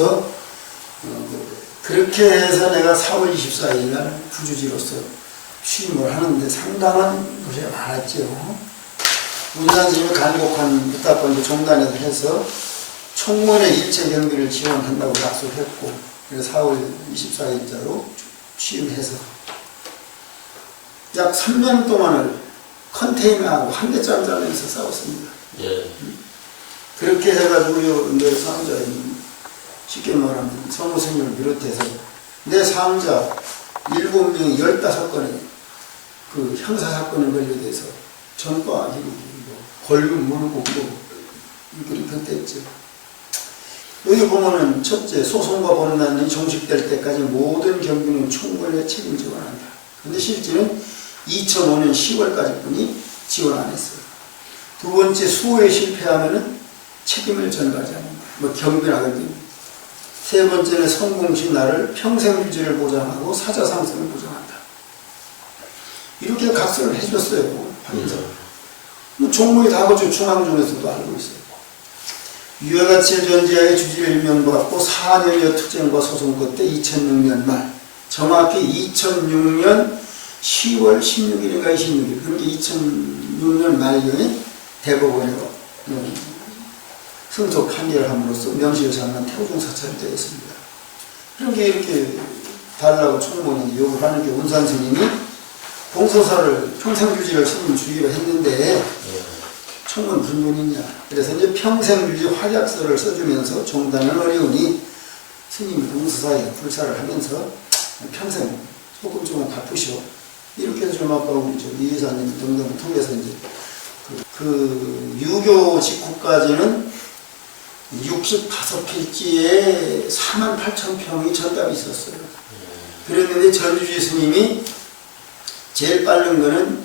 주지로서 그렇게 해서 내가 4월 24일 날 부주지로서 취임을 하는데 상당한 것이 많았죠. 문산 스님이 간곡한 부탁권도 종단에서 해서 총무원의 일체 경비를 지원한다고 약속했고, 그래서 4월 24일자로 취임해서 약 3년 동안을 컨테이너하고 한 대 짬짬면서 싸웠습니다. 예. 그렇게 해가지고 내 사업자인 쉽게 말하면 성우스님을 비롯해서 내 사업자 7명이 15건의 그 형사사건에 걸려돼서 전과 기록이고 벌금 물고 그렇게 됐죠. 여기 보면은 첫째, 소송과 본란이 종식될 때까지 모든 경비는 총무원에 책임 지원한다. 근데 실제는 2005년 10월까지 뿐이 지원 안 했어요. 두 번째, 수호에 실패하면은 책임을 전가하지 않는다. 뭐 경비라든지. 세 번째는 성공 시 나를 평생 유지를 보장하고 사자상승을 보장한다. 이렇게 각서를 해줬어요. 뭐 종무에 다 그죠. 중앙중에서도 알고 있어요. 이와 같이 전제하에 주지를 임명받고 4년여 투쟁과 소송 끝에 2006년 말, 정확히 2006년 10월 16일인가 26일, 그렇게 2006년 말경에 대법원에 승소 판결함으로써 명시를 잡는 태우중 사찰이 되었습니다. 그렇게 이렇게 달라고 총무원이 요구를 하는 게 운산 스님이 봉소사를 평생유지를 스님 주기로 했는데 총무원 무슨 분이냐. 그래서 이제 평생유지 활약서를 써주면서 종단은 어려우니 스님이 봉소사에 불사를 하면서 평생 조금 갚으시오. 이렇게 해서 좀 아까 우리 이 여사님 등등을 통해서 이제 그 유교 직후까지는 65필지에 48,000평이 전답이 있었어요. 그랬는데 전주지 스님이 제일 빠른 거는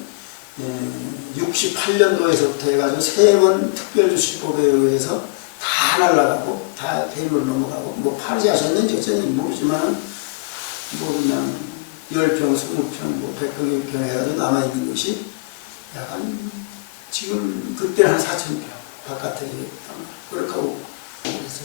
68년도에서부터 해가지고 3번 특별주시법에 의해서 다 날아가고 다 대입으로 넘어가고 뭐 파르지 하셨는지 어쩐지 모르지만 뭐 그냥 10평, 20평, 뭐 100평 해가지고 남아있는 것이 약간 지금 그때는 한 4,000평 바깥에 그렇게 하고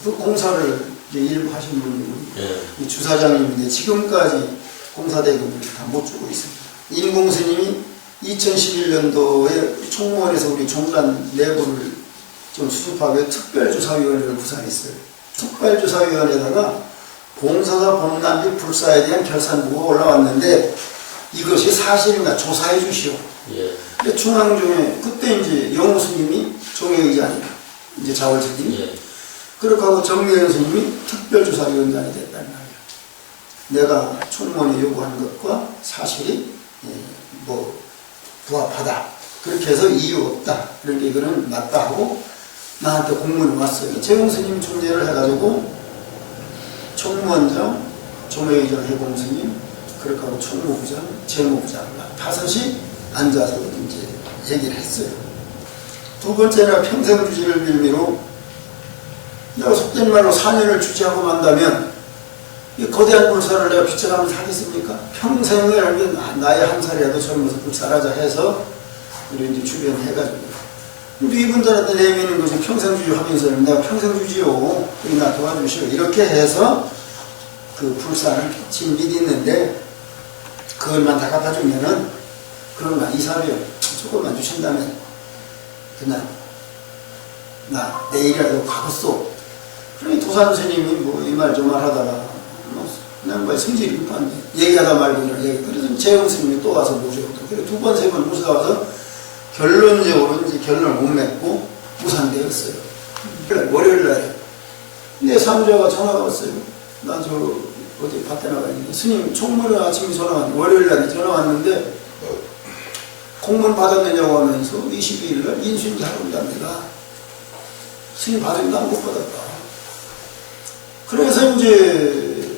그 공사를 이제 일부 하신 분이 주사장님인데 지금까지 공사대금을 다 못 주고 있습니다. 인공스님이 2011년도에 총무원에서 우리 종단 내부를 좀 수습하고 특별조사위원회를 구성했어요. 특별조사위원회에다가 봉사사 범람비 불사에 대한 결산부가 올라왔는데 이것이 사실인가 조사해 주시오. 근데 중앙중에 그때 이제 영우스님이 종회의장이 이제 자월스님이 그렇게 하고 정미연 스님이 특별조사위원장이 됐단 말이에요. 내가 총무원이 요구한 것과 사실이 뭐 부합하다. 그렇게 해서 이유 없다. 그러니까 이거는 맞다 하고 나한테 공문이 왔어요. 재용 스님 중재를 해가지고 총무원장, 종회의장 해공스님, 그렇게 하고 총무부장, 재무부장 5이 앉아서 이제 얘기를 했어요. 두 번째는 평생주지를 빌미로 내가 속된 말로 4년을 주지하고 만다면 이 거대한 불사를 내가 비춰가면서 하겠습니까? 평생을 하면 나의 한 살이라도 젊어서 불사하자 해서 우리 이제 주변 해가지고 우리 이분들한테 내미는 것이 평생주지 하면서 내가 평생주지요. 나 도와주시오. 이렇게 해서 그 불사를 진 일이 있는데 그것만 다 갚아주면은 그런만 2-3일 조금만 주신다면 그냥 나 내일이라도 가겠소. 그러니 도산 스님이 뭐 이 말 저 말 하다가 그냥 뭐 성질이 급한데 얘기하다 말고 그냥 얘기. 그래서 재영 스님이 또 와서 모셔오고 그래 2번, 3번 모시다 와서 결론적으로 이제 결론을 못 맺고 무산되었어요. 월요일 날에 근데 사무자가 전화가 왔어요. 나 저 어디 밭에 나가 있는데 스님 총무를 아침에 전화 왔는데 월요일 날에 전화 왔는데 공문 받았느냐고 하면서 22일 날 인수인계 하러 온다 내가 스님 받은 난 못 받았다. 그래서 이제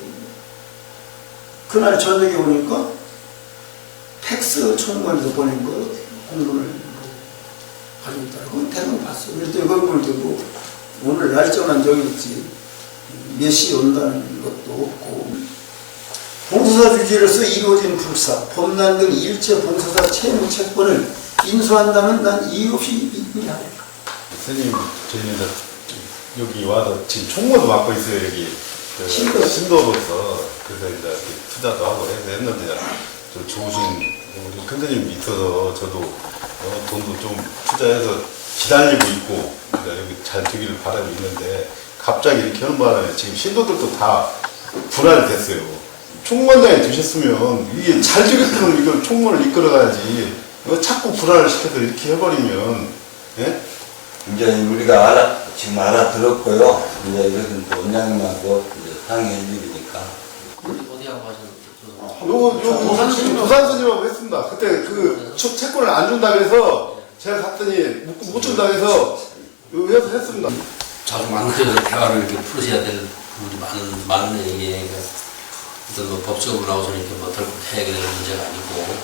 그날 저녁에 오니까 팩스 총무원에서 보낸 거 공문을 가지고 있더라고. 대강 봤어. 그랬더니 그걸 들고 오늘 날짜만 저기 있지 몇 시에 온다는 것도 없고 봉사사 주지로서 이루어진 불사, 범난 등 일체 봉사사 채무 채권을 인수한다면 난 이유 없이 인정합니다. 선생님, 저희는 여기 와서 지금 총무도 맡고 있어요. 여기 그 신도. 신도로서 그래서 이제 이렇게 투자도 하고 했는데 좀 좋으신 우리 큰대님이 있어서 저도 돈도 좀 투자해서 기다리고 있고 이제 여기 잘 되기를 바라고 있는데 갑자기 이렇게 하는 바람에 지금 신도들도 다 분할이 됐어요. 총무원장이 되셨으면 이게 잘 되게끔 이걸 총무를 이끌어가야지. 이거 자꾸 불안을 시켜서 이렇게 해버리면, 예? 이제 우리가 지금 알아들었고요. 이제 이것은 또 원장님하고 이제 상의할 일이니까. 어디하고 하셨어요? 요거 도산 스님하고 했습니다. 그때 그 채권을 안 준다고 해서 제가 갔더니 못 준다고 해서 해서 했습니다. 자주 만나서 대화를 이렇게 풀으셔야 될 부분이 많은 얘기에 어떤 뭐 법적으로 나와서 이렇게 뭐 덜컥 해결될 문제가 아니고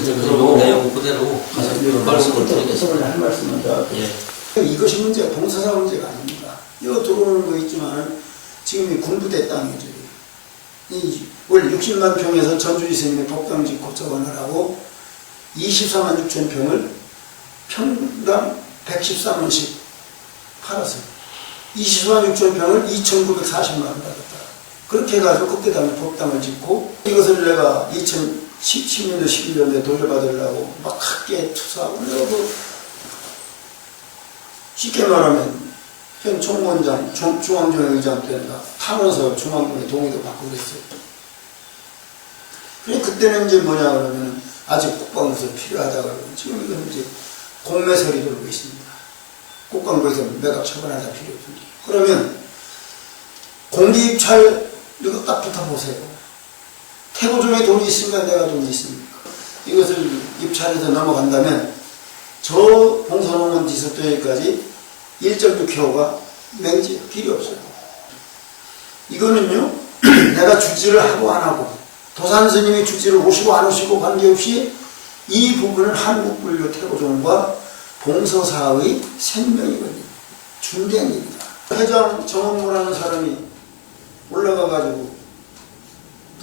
이제 그 내용 그대로 가서 말씀을 드리겠습니다. 할 말씀은 더. 예. 이것이 문제가 봉사사 문제가 아닙니다. 이거 들어오는 거 있지만 지금 이 군부대 땅이죠. 월 60만 평에서 전주지 스님이 법당 짓고 저건을 하고 24만 6천 평을 평당 113원씩 팔았어요. 24만 6천 평을 2,940만 원 받았다. 그렇게 해가지고 그때 당시 법당을 짓고 이것을 내가 2010년도 11년에 돌려받으려고 막 크게 투자하고 내가 그 쉽게 말하면 현 총무원장, 중앙정의의장 때가 타면서 중앙정의 동의도 받고 그랬어요. 그래 그때는 이제 뭐냐 그러면 아직 국방부에서 필요하다 그러고 지금 이건 이제 공매설이 돌고 있습니다. 국방부에서 매각 처분하다 필요 없습니다. 그러면 공기입찰 이거 딱 붙어보세요. 태고종에 돈이 있으니까 내가 돈이 있습니까? 이것을 입찰해서 넘어간다면 저 봉선홍원 디스토에까지 1.6km가 맹지 길이 없어요. 이거는요 내가 주지를 하고 안 하고 도산 스님이 주지를 오시고 안 오시고 관계없이 이 부분은 한국불교 태고종과 봉서사의 생명이거든요. 중대한 일이다. 회장 정원무라는 사람이 올라가가지고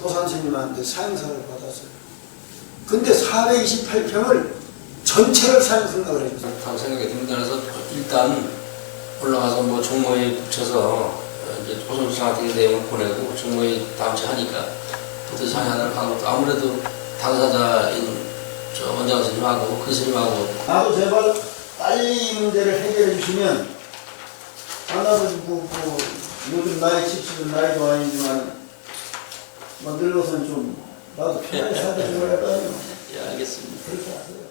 도산 스님한테 사행사를 받았어요. 근데 428평을 전체를 사행 생각을 해줬어요. 다음 생각이 듭니다. 그래서 일단 올라가서 뭐 종모에 붙여서 이제 호송수장한테 내용을 보내고 종모에 다음 주에 하니까 그때 상의하는 방법도 아무래도 당사자인 저 원장 스님하고 그 스님하고 나도 제발 빨리 이 문제를 해결해 주시면 나도 뭐 요즘 나이 70은 나이도 아니지만 뭐 늙어서는 좀 나도 편하게 살다 죽어야 할 거 아니에요. 예, 알겠습니다. 그렇게 하세요.